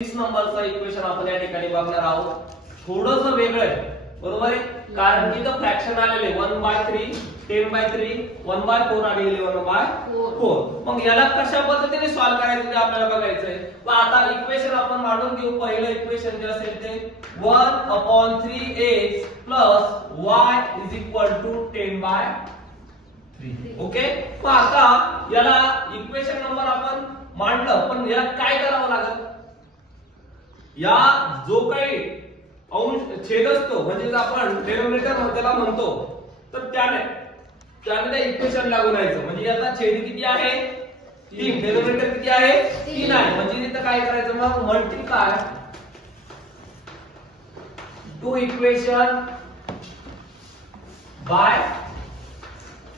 30 नंबरचं इक्वेशन आपण या ठिकाणी बघणार आहोत. थोडंसं वेगळं आहे, बरोबर आहे, कारण की इथं फ्रॅक्शन आलेले 1/3, 10/3, 1/4 आणि 11/4. मग याला कशा पद्धतीने सॉल्व्ह करायचं ते आपल्याला बघायचंय. मग आता इक्वेशन आपण मांडून घेऊ. पहिलं इक्वेशन जे असेल ते 1/3x + y = 10/3. ओके. मग आता याला इक्वेशन नंबर आपण मांडलं, पण याला काय करावं लागेल. या जो काही अंश छेद असतो म्हणजे आपण डिनोमिनेटर त्याला म्हणतो, तर त्याने त्या इक्वेशन लागू राहायचं. म्हणजे याचा छेद किती आहे 3, डिनोमिनेटर किती आहे 3 आहे. म्हणजे इथं काय करायचं मग मल्टिप्लाय टू इक्वेशन बाय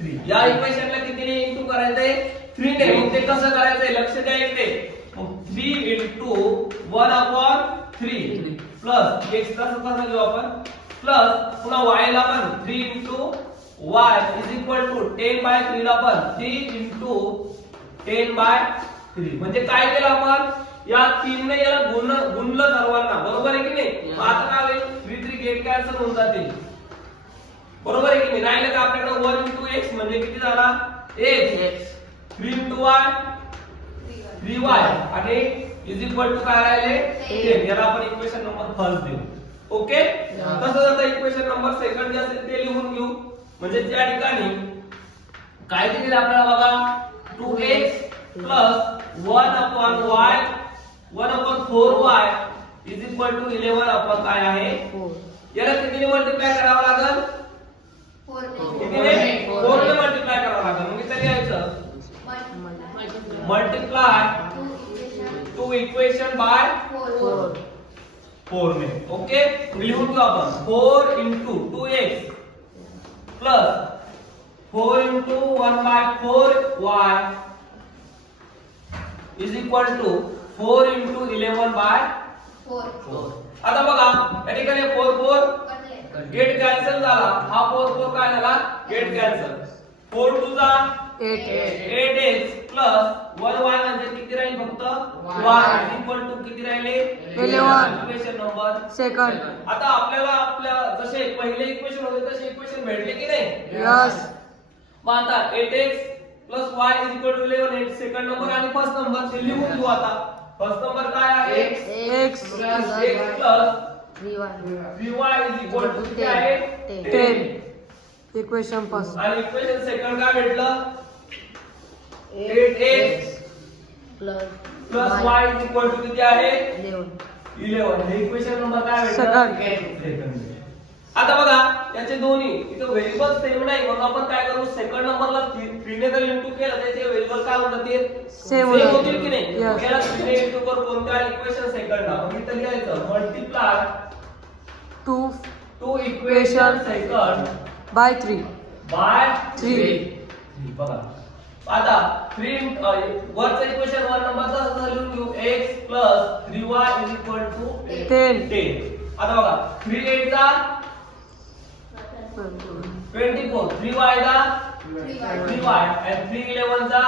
3. या इक्वेशनला कितीने इंटू करायचंय 3 ने. मग ते कसं करायचंय लक्ष द्या इथे. 3 * 1/3 प्लस x कसं घेऊ आपण प्लस पुन्हा y ला पण 3 * y = 10/3 ला पण 3 * 10/3. म्हणजे काय केलं आपण या 3 ने याला गुणलं सर्वांना, बरोबर आहे की नाही. आता काय होईल 3 3 गेट कॅन्सल होऊन जातील, बरोबर आहे की नाही. राहिलं का आपल्याकडे 1 * x म्हणजे किती झाला x, 3 * y 3y आणि = काय राहिले 10. याला आपण इक्वेशन नंबर फर्स्ट देऊ. ओके. तसंच आता इक्वेशन नंबर सेकंड जे असेल ते लिहून घेऊ. म्हणजे त्या ठिकाणी काय दिलेलं आपल्याला बघा 2x + 1/y 1/4y = 11 काय आहे 4. याला कितीने मल्टिप्लाय करावं लागेल 4 ने मल्टिप्लाय करावं लागेल. मग इथे लिहायचं मल्टिप्लाय टू इक्वेशन बाय 4 ने. ओके. लिहून घेऊ आपण 4 * 2x + 4 * 1/4y = 4 * 11/4. आता बघा या ठिकाणी 4 4 गेट कॅन्सल झाला. हा 4 4 काय झाला गेट कॅन्सल. 4 2 जा 8x + 1y म्हणजे किती राहील फक्त y किती राहिले 11. Equation number second. आता आपल्या जसे पहिले इक्वेशन होते तसे इक्वेशन भेटले की नाही. यस. मग आता 8x + y = 11. सेकंड नंबर आणि फर्स्ट नंबर ते लिहून घेऊ. आता फर्स्ट नंबर काय आहे x + 3y = किती आहे 10. Equation first. आणि इक्वेशन सेकंड काय भेटलं 8x + y = किती आहे 11. हे इक्वेशन नंबर काय भेटलं सेकंड. आता बघा याचे दोन्ही इथं व्हेरिएबल सेम नाही, म्हणून आपण काय करू सेकंड नंबरला 3 ने जर इंटू केलं त्याचे व्हेरिएबल काय होऊन जातील सेम होतील की नाही. याला 3 ने इंटू करून कोणत्या इक्वेशन सेकंडला मग इथं लिहायचं multiply two equation second by 3 बघा. आता 3 वरचं इक्वेशन 1 नंबरचा असं लिहून घेऊ x + 3y = 10. आता बघा 3 8 चा 24, 3y चा 3y आणि 3 11 चा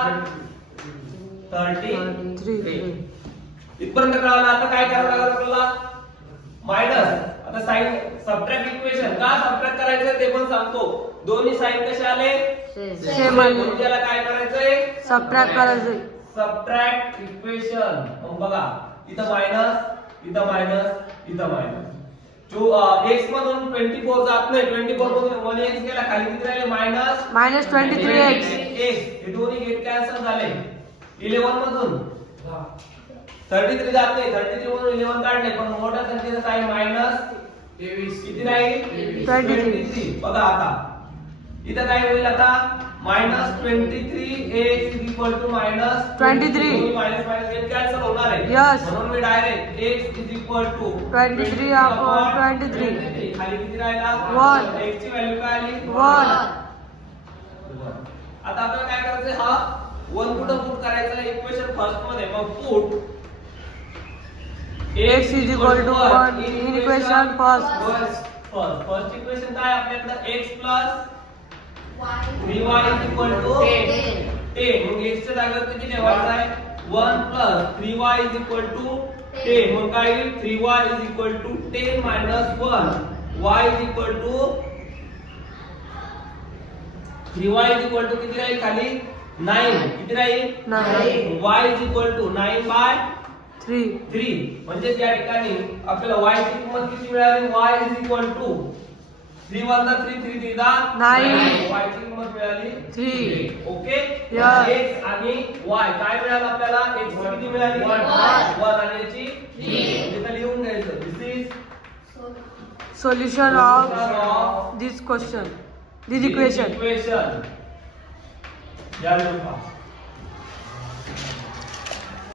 33. इथपर्यंत कळालं. आता काय करावं लागेल आपल्याला मायनस. आता साइन सबट्रॅक्ट इक्वेशन का सबट्रॅक्ट करायचं ते पण सांगतो. दोन्ही साइन कसे आले सेम आले. म्हणून त्याला काय करायचंय सबट्रॅक्ट करायचंय. Subtract equation. मग बघा इथं मायनस इथं मायनस इथं मायनस. जो x मधून 24 जात नाही. 24 मधून 1x गेला खाली किती राहिले -23x. हे दोन्ही गेट कॅन्सल झाले. 11 मधून 33 जात नाही. 33 मधून 11 काढले पण मोठ्या संख्येचं साइन -23 किती राहील 23. बघा आता इथं काय होईल आता -23x = -23. Minus minus get cancel होणार आहे. म्हणून मी डायरेक्ट x = 23/23. खाली किती राहिला 1. x ची व्हॅल्यू काय आली 1. आता आपल्याला काय करायचंय हा 1 कुठं पुट करायचं इक्वेशन फर्स्ट मध्ये. मग put x = 1 in equation first. First equation काय आपल्याकडे x + 3y = 10. मग x च्या जागेवर किती ठेवायचं आहे 1 plus 3y is equal to 10. मग काय येईल 3y is equal to 10 minus 1. y is equal to 3y is equal to किती राहील खाली 9. किती राहील 9. y is equal to 9 by 3. म्हणजे त्या ठिकाणी आपल्याला y ची किंमत किती मिळाली y is equal to 3 1 3 3 3 9. y ची किंमत मिळाली 3. Okay Yeah. x आणि y काय मिळालं आपल्याला x ची किती मिळाली 1 आणि याची 3. इथे लिहून घ्यायचं दिस is Solution of this question, this equation. या लिहून पहा